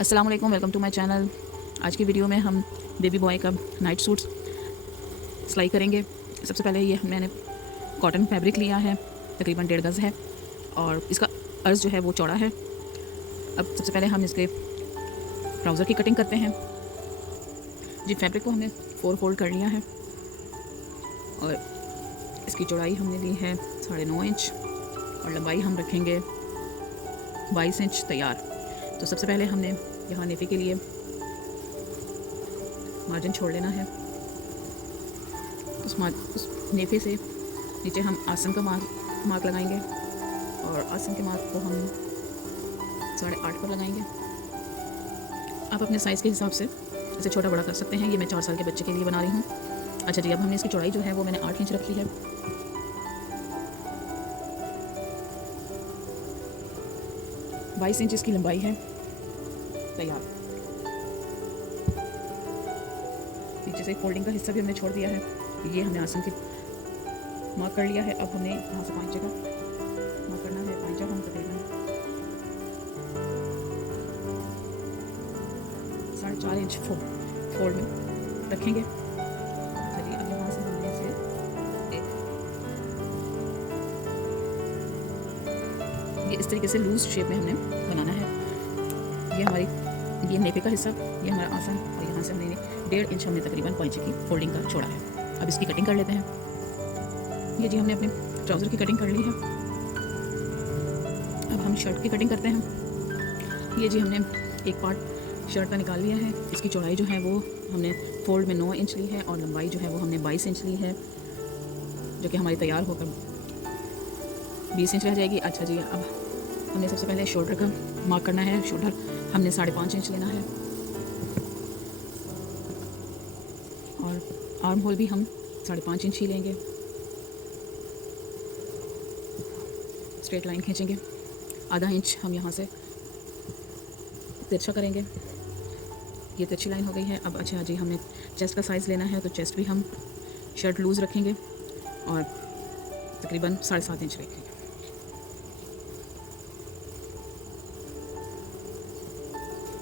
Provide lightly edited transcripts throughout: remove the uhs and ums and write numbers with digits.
अस्सलाम वालेकुम, welcome to my channel. आज की वीडियो में हम बेबी बॉय का नाइट सूट सिलाई करेंगे। सबसे पहले ये मैंने कॉटन फैब्रिक लिया है, तकरीबन 1.5 गज़ है और इसका अर्ज़ जो है वो चौड़ा है। अब सबसे पहले हम इसके ट्राउज़र की कटिंग करते हैं। जी, फैब्रिक को हमने 4 फोल्ड कर लिया है और इसकी चौड़ाई हमने ली है 9.5 इंच और लंबाई हम रखेंगे 22 इंच तैयार। तो सबसे पहले हमने यहाँ नेफे के लिए मार्जिन छोड़ लेना है। उस नेफे से नीचे हम आसन का मार्क लगाएंगे और आसन के मार्क को हम 8.5 पर लगाएंगे। आप अपने साइज़ के हिसाब से इसे छोटा बड़ा कर सकते हैं। ये मैं 4 साल के बच्चे के लिए बना रही हूँ। अच्छा जी, अब हमने इसकी चौड़ाई जो है वो मैंने 8 इंच रखी है। 22 इंच इसकी लंबाई है तैयार। नीचे से फोल्डिंग का हिस्सा भी हमने छोड़ दिया है। ये हमने आसन की मार्क कर लिया है। अब हमने यहाँ से 5 जगह मार्क करना है। 5 जगह हम तकरीबन 4.5 इंच फोल्ड में रखेंगे। अच्छा जी, अब यहाँ से हमने इसे ये इस तरीके से लूज शेप में हमने बनाना है। ये नेफे का हिस्सा, ये हमारा आसन और यहाँ से हमने 1.5 इंच हमने तकरीबन 5 की फोल्डिंग का छोड़ा है। अब इसकी कटिंग कर लेते हैं। ये जी हमने अपने ट्राउज़र की कटिंग कर ली है। अब हम शर्ट की कटिंग करते हैं। ये जी हमने एक पार्ट शर्ट का निकाल लिया है। इसकी चौड़ाई जो है वो हमने फोल्ड में 9 इंच ली है और लंबाई जो है वो हमने 22 इंच ली है, जो कि हमारी तैयार होकर 20 इंच रह जाएगी। अच्छा जी, अब हमने सबसे पहले शोल्डर का मार्क करना है। शोल्डर हमने 5.5 इंच लेना है और आर्म होल भी हम 5.5 इंच ही लेंगे। स्ट्रेट लाइन खींचेंगे। आधा इंच हम यहाँ से तिरछा करेंगे। ये तिरछी लाइन हो गई है। अब अच्छा जी, हमने चेस्ट का साइज़ लेना है, तो चेस्ट भी हम शर्ट लूज़ रखेंगे और तकरीबन 7.5 इंच रखेंगे।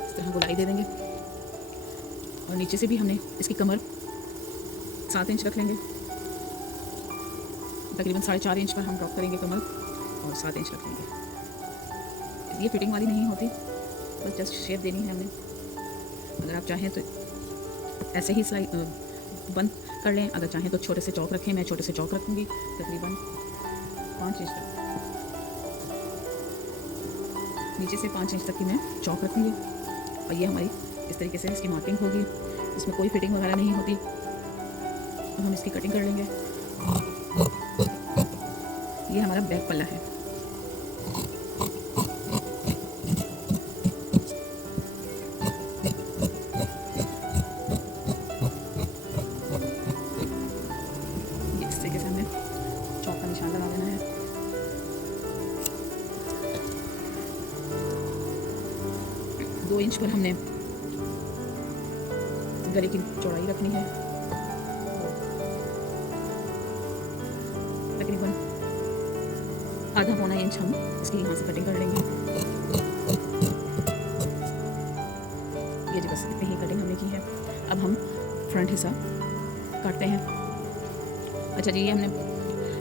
इस तरह गोलाई दे देंगे और नीचे से भी हमने इसकी कमर 7 इंच रख लेंगे। तकरीबन 4.5 इंच पर हम ड्रॉप करेंगे कमर और 7 इंच रख लेंगे। ये फिटिंग वाली नहीं होती, बस जस्ट शेप देनी है हमें। अगर आप चाहें तो ऐसे ही सिलाई बंद कर लें, अगर चाहें तो छोटे से चौक रखें। मैं छोटे से चौक रखूँगी तकरीबन 5 इंच तक। नीचे से 5 इंच तक की मैं चौक रखूँगी और ये हमारी इस तरीके से इसकी मार्किंग होगी। इसमें कोई फिटिंग वगैरह नहीं होती। अब हम इसकी कटिंग कर लेंगे। ये हमारा बैक पल्ला है। इस तरीके से हमें चौक का निशान लगा देना है। दो इंच पर हमने गले की चौड़ाई रखनी है। तकरीबन आधा पौना इंच हम इसकी यहाँ से कटिंग कर लेंगे। ये जी बस इतनी ही कटिंग हमने की है। अब हम फ्रंट हिस्सा काटते हैं। अच्छा जी, ये हमने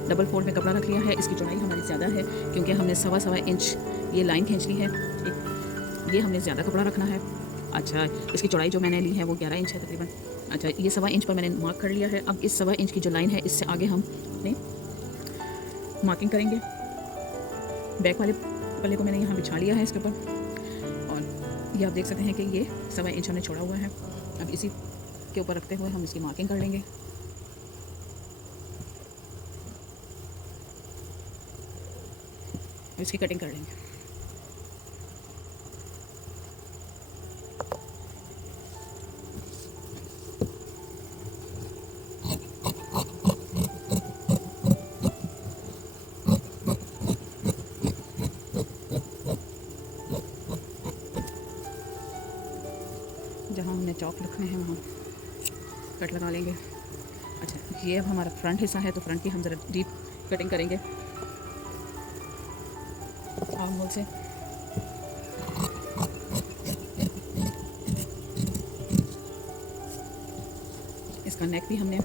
डबल फोल्ड में कपड़ा रख लिया है। इसकी चौड़ाई हमारी ज़्यादा है क्योंकि हमने 1.25 इंच ये लाइन खींच ली है। ये हमने ज़्यादा कपड़ा रखना है। अच्छा, इसकी चौड़ाई जो मैंने ली है वो 11 इंच है तकरीबन। अच्छा, ये 1.25 इंच पर मैंने मार्क कर लिया है। अब इस 1.25 इंच की जो लाइन है, इससे आगे हम अपने मार्किंग करेंगे। बैक वाले पल्ले को मैंने यहाँ बिछा लिया है इसके ऊपर और ये आप देख सकते हैं कि ये 1.25 इंच हमने छोड़ा हुआ है। अब इसी के ऊपर रखते हुए हम इसकी मार्किंग कर लेंगे। और इसकी कटिंग कर लेंगे। जहाँ हमने चौक रखने हैं वहाँ कट लगा लेंगे। अच्छा, ये अब हमारा फ्रंट हिस्सा है, तो फ्रंट की हम ज़रा डीप कटिंग करेंगे आर्म होल से। इसका नेक भी हमने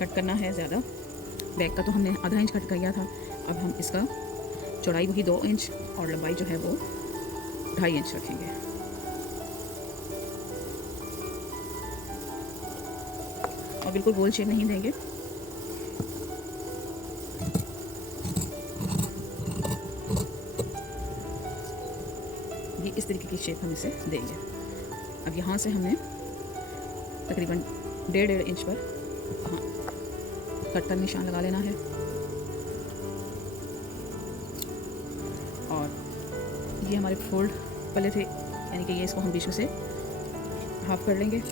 कट करना है ज़्यादा। बैक का तो हमने आधा इंच कट किया था, अब हम इसका चौड़ाई वही 2 इंच और लंबाई जो है वो 2.5 इंच रखेंगे। और बिल्कुल गोल शेप नहीं देंगे, ये इस तरीके की शेप हम इसे देंगे। अब यहाँ से हमने तकरीबन 1.5 इंच पर कट का निशान लगा लेना है और ये हमारे फोल्ड पल्ले थे, यानी कि ये इसको हम बीच में से हाफ कर लेंगे।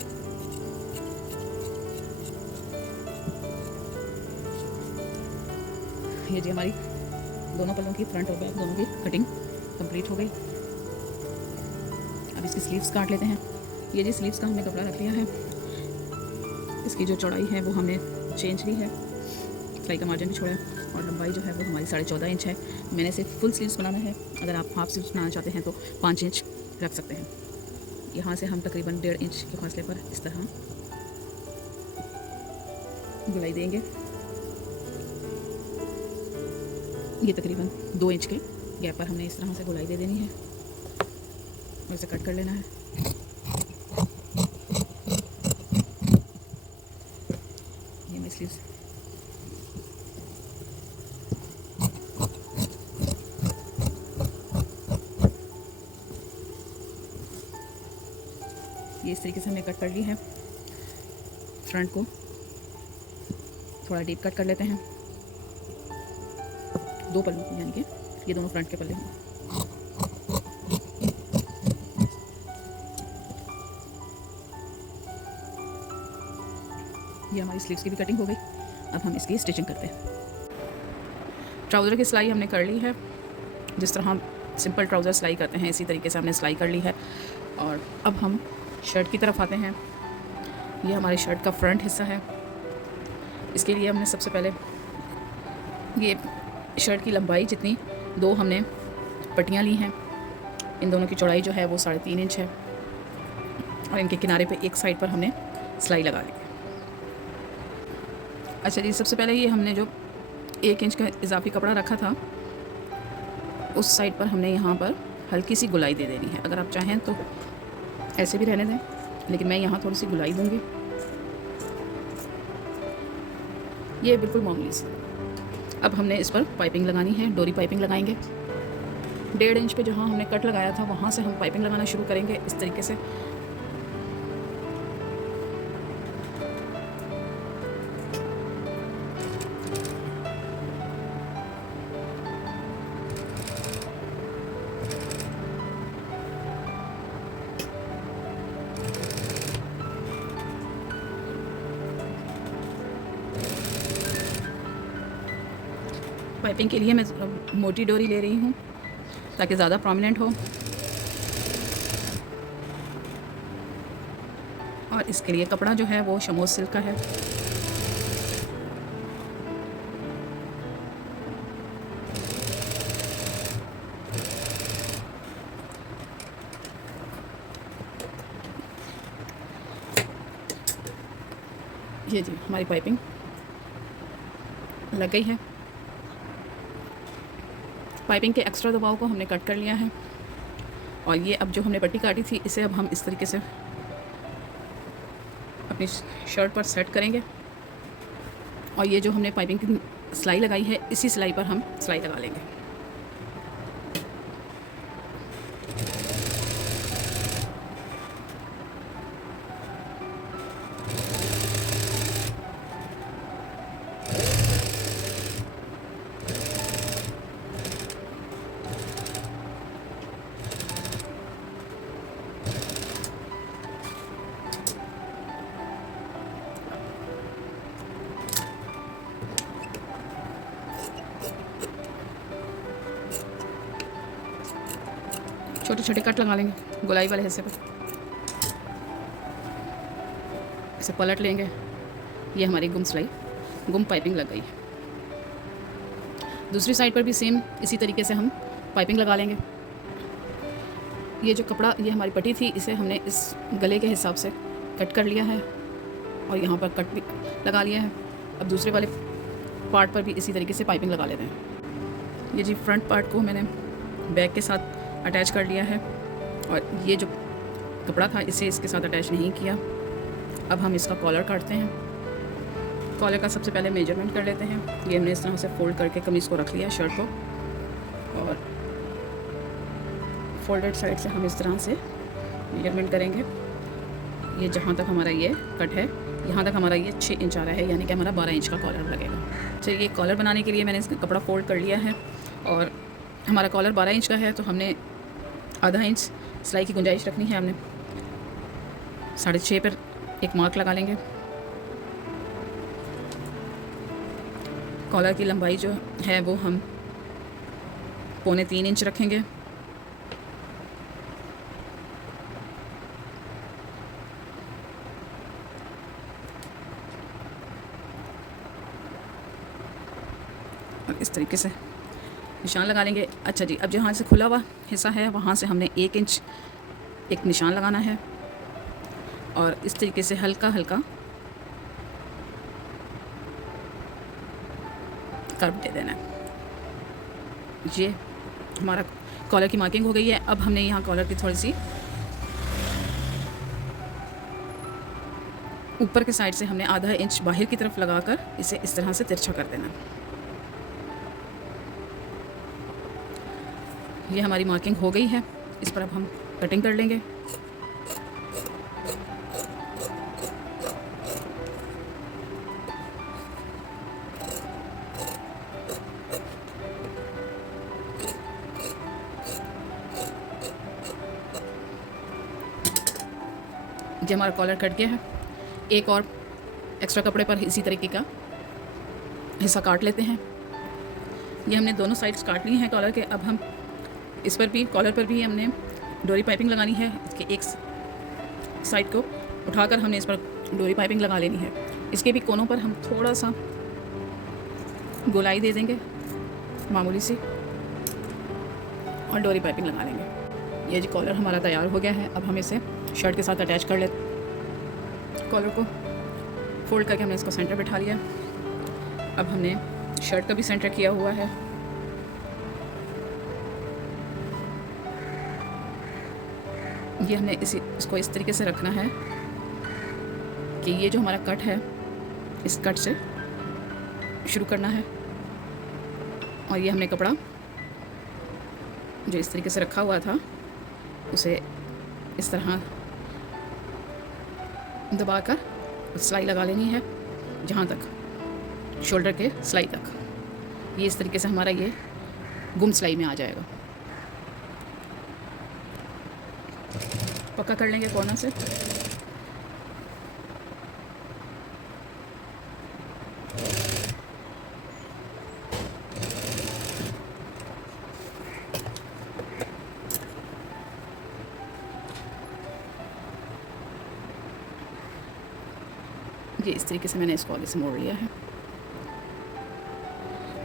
ये जी हमारी दोनों पल्लों की फ्रंट और बैक दोनों की कटिंग कंप्लीट हो गई। अब इसकी स्लीव्स काट लेते हैं। ये जी स्लीव्स का हमने कपड़ा रख लिया है, इसकी जो चौड़ाई है वो हमने चेंज ली है, सिलाई का मार्जिन भी छोड़ा है और लंबाई जो है वो हमारी 14.5 इंच है। मैंने सिर्फ फुल स्लीव्स बनाना है, अगर आप हाफ स्लीव्स बनाना चाहते हैं तो 5 इंच रख सकते हैं। यहाँ से हम तकरीबन 1.5 इंच के फासले पर इस तरह गुलाई देंगे। ये तकरीबन 2 इंच के गैप पर हमने इस तरह से गुलाई दे देनी है और इसे कट कर लेना है। ये मैं स्लीव्स ये इस तरीके से हमने कट कर ली है। फ्रंट को थोड़ा डीप कट कर लेते हैं, 2 पल्लों को, यानी कि ये दोनों फ्रंट के पल्ले हैं। ये हमारी स्लीव्स की भी कटिंग हो गई। अब हम इसकी स्टिचिंग करते हैं। ट्राउज़र की सिलाई हमने कर ली है, जिस तरह हम सिंपल ट्राउज़र सिलाई करते हैं इसी तरीके से हमने सिलाई कर ली है। और अब हम शर्ट की तरफ आते हैं। ये हमारी शर्ट का फ्रंट हिस्सा है। इसके लिए हमने सबसे पहले ये शर्ट की लंबाई जितनी 2 हमने पट्टियाँ ली हैं, इन दोनों की चौड़ाई जो है वो 3.5 इंच है और इनके किनारे पे एक साइड पर हमने सिलाई लगा ली। अच्छा जी, सबसे पहले ये हमने जो 1 इंच का इजाफी कपड़ा रखा था उस साइड पर हमने यहाँ पर हल्की सी गुलाई दे देनी है। अगर आप चाहें तो ऐसे भी रहने दें, लेकिन मैं यहाँ थोड़ी सी गुलाई दूँगी। ये बिल्कुल मामूली सी। अब हमने इस पर पाइपिंग लगानी है, डोरी पाइपिंग लगाएंगे। 1.5 इंच पे जहाँ हमने कट लगाया था वहाँ से हम पाइपिंग लगाना शुरू करेंगे इस तरीके से। पाइपिंग के लिए मैं मोटी डोरी ले रही हूँ ताकि ज़्यादा प्रोमिनेंट हो, और इसके लिए कपड़ा जो है वो शमोज सिल्क का है। ये जी हमारी पाइपिंग लग गई है। पाइपिंग के एक्स्ट्रा दबाव को हमने कट कर लिया है और ये अब जो हमने पट्टी काटी थी इसे अब हम इस तरीके से अपनी शर्ट पर सेट करेंगे और ये जो हमने पाइपिंग की सिलाई लगाई है इसी सिलाई पर हम सिलाई लगा लेंगे। छोटे छोटे कट लगा लेंगे गोलाई वाले हिस्से पर, इसे पलट लेंगे। ये हमारी गुम पाइपिंग लग गई। दूसरी साइड पर भी सेम इसी तरीके से हम पाइपिंग लगा लेंगे। ये जो कपड़ा, ये हमारी पट्टी थी, इसे हमने इस गले के हिसाब से कट कर लिया है और यहाँ पर कट भी लगा लिया है। अब दूसरे वाले पार्ट पर भी इसी तरीके से पाइपिंग लगा लेते हैं। ये जी फ्रंट पार्ट को मैंने बैक के साथ अटैच कर लिया है और ये जो कपड़ा था इसे इसके साथ अटैच नहीं किया। अब हम इसका कॉलर काटते हैं। कॉलर का सबसे पहले मेजरमेंट कर लेते हैं। ये हमने इस तरह से फोल्ड करके कमीज़ को रख लिया शर्ट को, और फोल्डेड साइड से हम इस तरह से मेजरमेंट करेंगे। ये जहाँ तक हमारा ये कट है, यहाँ तक हमारा ये 6 इंच आ रहा है, यानी कि हमारा 12 इंच का कॉलर लगेगा। तो ये कॉलर बनाने के लिए मैंने इसका कपड़ा फोल्ड कर लिया है और हमारा कॉलर 12 इंच का है, तो हमने आधा इंच सिलाई की गुंजाइश रखनी है। हमने 6.5 पर एक मार्क लगा लेंगे। कॉलर की लंबाई जो है वो हम 3.25 इंच रखेंगे। और इस तरीके से निशान लगा लेंगे। अच्छा जी, अब जहाँ से खुला हुआ हिस्सा है वहाँ से हमने 1 इंच एक निशान लगाना है और इस तरीके से हल्का हल्का कर्व दे देना है। ये हमारा कॉलर की मार्किंग हो गई है। अब हमने यहाँ कॉलर की थोड़ी सी ऊपर के साइड से हमने आधा इंच बाहर की तरफ लगाकर इसे इस तरह से तिरछा कर देना। ये हमारी मार्किंग हो गई है। इस पर अब हम कटिंग कर लेंगे। ये हमारा कॉलर कट गया है। एक और एक्स्ट्रा कपड़े पर इसी तरीके का हिस्सा काट लेते हैं। ये हमने दोनों साइड्स काट ली हैं कॉलर के। अब हम इस पर भी, कॉलर पर भी हमने डोरी पाइपिंग लगानी है। इसके एक साइड को उठाकर हमने इस पर डोरी पाइपिंग लगा लेनी है। इसके भी कोनों पर हम थोड़ा सा गोलाई दे देंगे मामूली सी और डोरी पाइपिंग लगा लेंगे। ये जी कॉलर हमारा तैयार हो गया है। अब हम इसे शर्ट के साथ अटैच कर लेते। कॉलर को फोल्ड करके हमने इसको सेंटर बिठा लिया। अब हमने शर्ट का भी सेंटर किया हुआ है। ये हमने इसको इस तरीके से रखना है कि ये जो हमारा कट है इस कट से शुरू करना है और ये हमने कपड़ा जो इस तरीके से रखा हुआ था उसे इस तरह दबाकर सिलाई लगा लेनी है जहाँ तक शोल्डर के सिलाई तक। ये इस तरीके से हमारा ये गुम सिलाई में आ जाएगा। पक्का कर लेंगे कॉर्नर से। ये इस तरीके से मैंने इसको आगे से मोड़ लिया है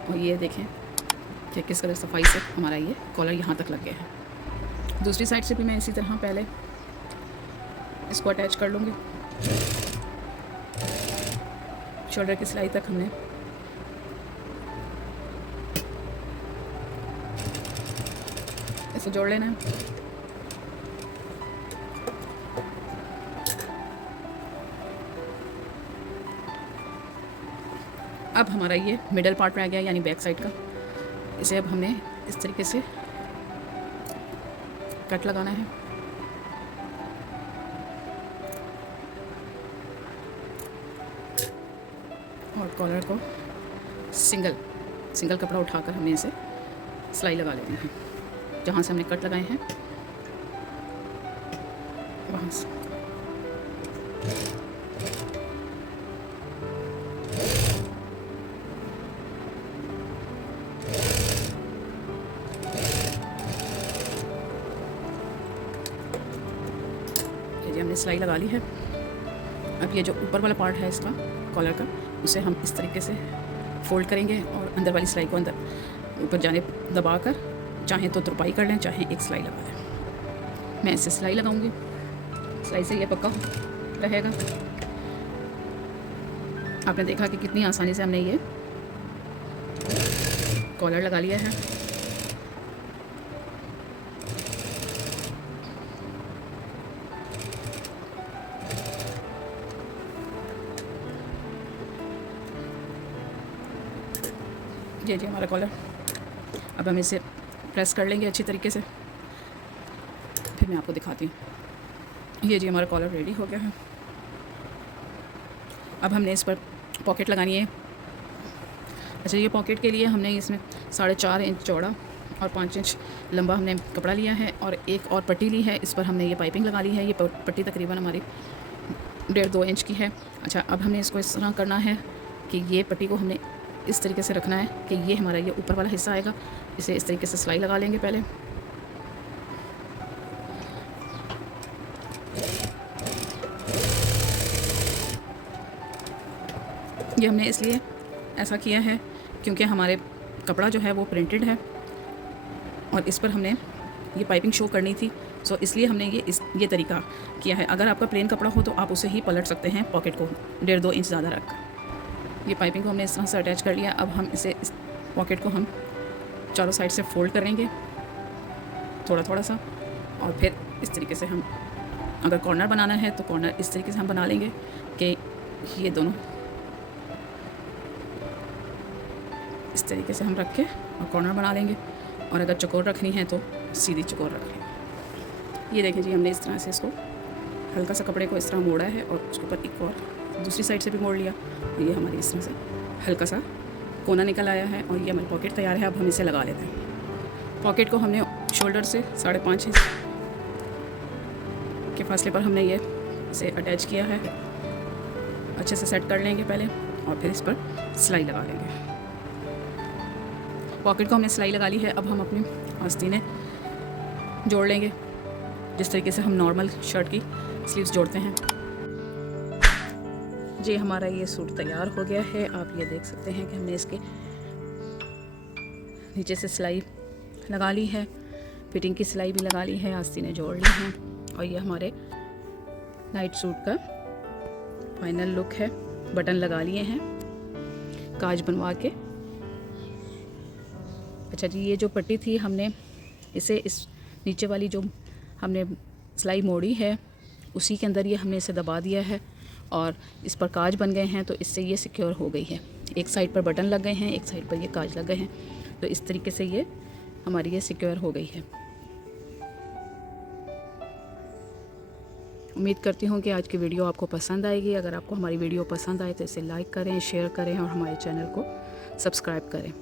और ये देखें कि किस तरह सफाई से हमारा ये कॉलर यहाँ तक लग गया है। दूसरी साइड से भी मैं इसी तरह पहले इसको अटैच कर लूँगी। शोल्डर की सिलाई तक हमने इसे जोड़ लेना है। अब हमारा ये मिडल पार्ट रह गया, यानी बैक साइड का। इसे अब हमें इस तरीके से कट लगाना है। और कॉलर को सिंगल कपड़ा उठाकर हमने इसे सिलाई लगा लेनी है। जहाँ से हमने कट लगाए हैं वहाँ से। ये हमने सिलाई लगा ली है। अब ये जो ऊपर वाला पार्ट है इसका कॉलर का, उसे हम इस तरीके से फोल्ड करेंगे और अंदर वाली सिलाई को अंदर ऊपर जाने दबाकर चाहे तो तुरपाई कर लें, चाहे एक सिलाई लगा लें। मैं इससे सिलाई लगाऊंगी। सिलाई से ये पक्का रहेगा। आपने देखा कि कितनी आसानी से हमने ये कॉलर लगा लिया है। ये जी हमारा कॉलर। अब हम इसे प्रेस कर लेंगे अच्छी तरीके से, फिर मैं आपको दिखाती हूँ। ये जी हमारा कॉलर रेडी हो गया है। अब हमने इस पर पॉकेट लगानी है। अच्छा, ये पॉकेट के लिए हमने इसमें 4.5 इंच चौड़ा और 5 इंच लंबा हमने कपड़ा लिया है और एक और पट्टी ली है। इस पर हमने ये पाइपिंग लगा ली है। ये पट्टी तकरीबन हमारी 1.5-2 इंच की है। अच्छा, अब हमने इसको इस तरह करना है कि ये पट्टी को हमने इस तरीके से रखना है कि ये हमारा ये ऊपर वाला हिस्सा आएगा। इसे इस तरीके से सिलाई लगा लेंगे पहले। ये हमने इसलिए ऐसा किया है क्योंकि हमारे कपड़ा जो है वो प्रिंटेड है और इस पर हमने ये पाइपिंग शो करनी थी। सो इसलिए हमने ये तरीका किया है। अगर आपका प्लेन कपड़ा हो तो आप उसे ही पलट सकते हैं, पॉकेट को 1.5-2 इंच ज़्यादा रख कर। ये पाइपिंग को हमने इस तरह से अटैच कर लिया। अब हम इसे इस पॉकेट को हम चारों साइड से फोल्ड करेंगे थोड़ा थोड़ा सा, और फिर इस तरीके से हम, अगर कॉर्नर बनाना है तो कॉर्नर इस तरीके से हम बना लेंगे कि ये दोनों इस तरीके से हम रख के और कॉर्नर बना लेंगे। और अगर चकोर रखनी है तो सीधी चकोर रख लेंगे। ये देखें जी, हमने इस तरह से इसको हल्का सा कपड़े को इस तरह मोड़ा है और उसके ऊपर एक और दूसरी साइड से भी मोड़ लिया। और ये हमारी इस तरह से हल्का सा कोना निकल आया है और ये हमारी पॉकेट तैयार है। अब हम इसे लगा लेते हैं। पॉकेट को हमने शोल्डर से 5.5 इंच के फासले पर हमने ये इसे अटैच किया है। अच्छे से सेट कर लेंगे पहले और फिर इस पर सिलाई लगा लेंगे। पॉकेट को हमने सिलाई लगा ली है। अब हम अपनी आस्तीनें जोड़ लेंगे जिस तरीके से हम नॉर्मल शर्ट की स्लीव्स जोड़ते हैं। जी हमारा ये सूट तैयार हो गया है। आप ये देख सकते हैं कि हमने इसके नीचे से सिलाई लगा ली है, फिटिंग की सिलाई भी लगा ली है, आस्तीनें जोड़ ली हैं और ये हमारे नाइट सूट का फाइनल लुक है। बटन लगा लिए हैं काज बनवा के। अच्छा जी, ये जो पट्टी थी हमने इसे इस नीचे वाली जो हमने सिलाई मोड़ी है उसी के अंदर ये हमने इसे दबा दिया है और इस पर काज बन गए हैं, तो इससे ये सिक्योर हो गई है। एक साइड पर बटन लग गए हैं, एक साइड पर ये काज लग गए हैं, तो इस तरीके से ये हमारी ये सिक्योर हो गई है। उम्मीद करती हूँ कि आज की वीडियो आपको पसंद आएगी। अगर आपको हमारी वीडियो पसंद आए तो इसे लाइक करें, शेयर करें और हमारे चैनल को सब्सक्राइब करें।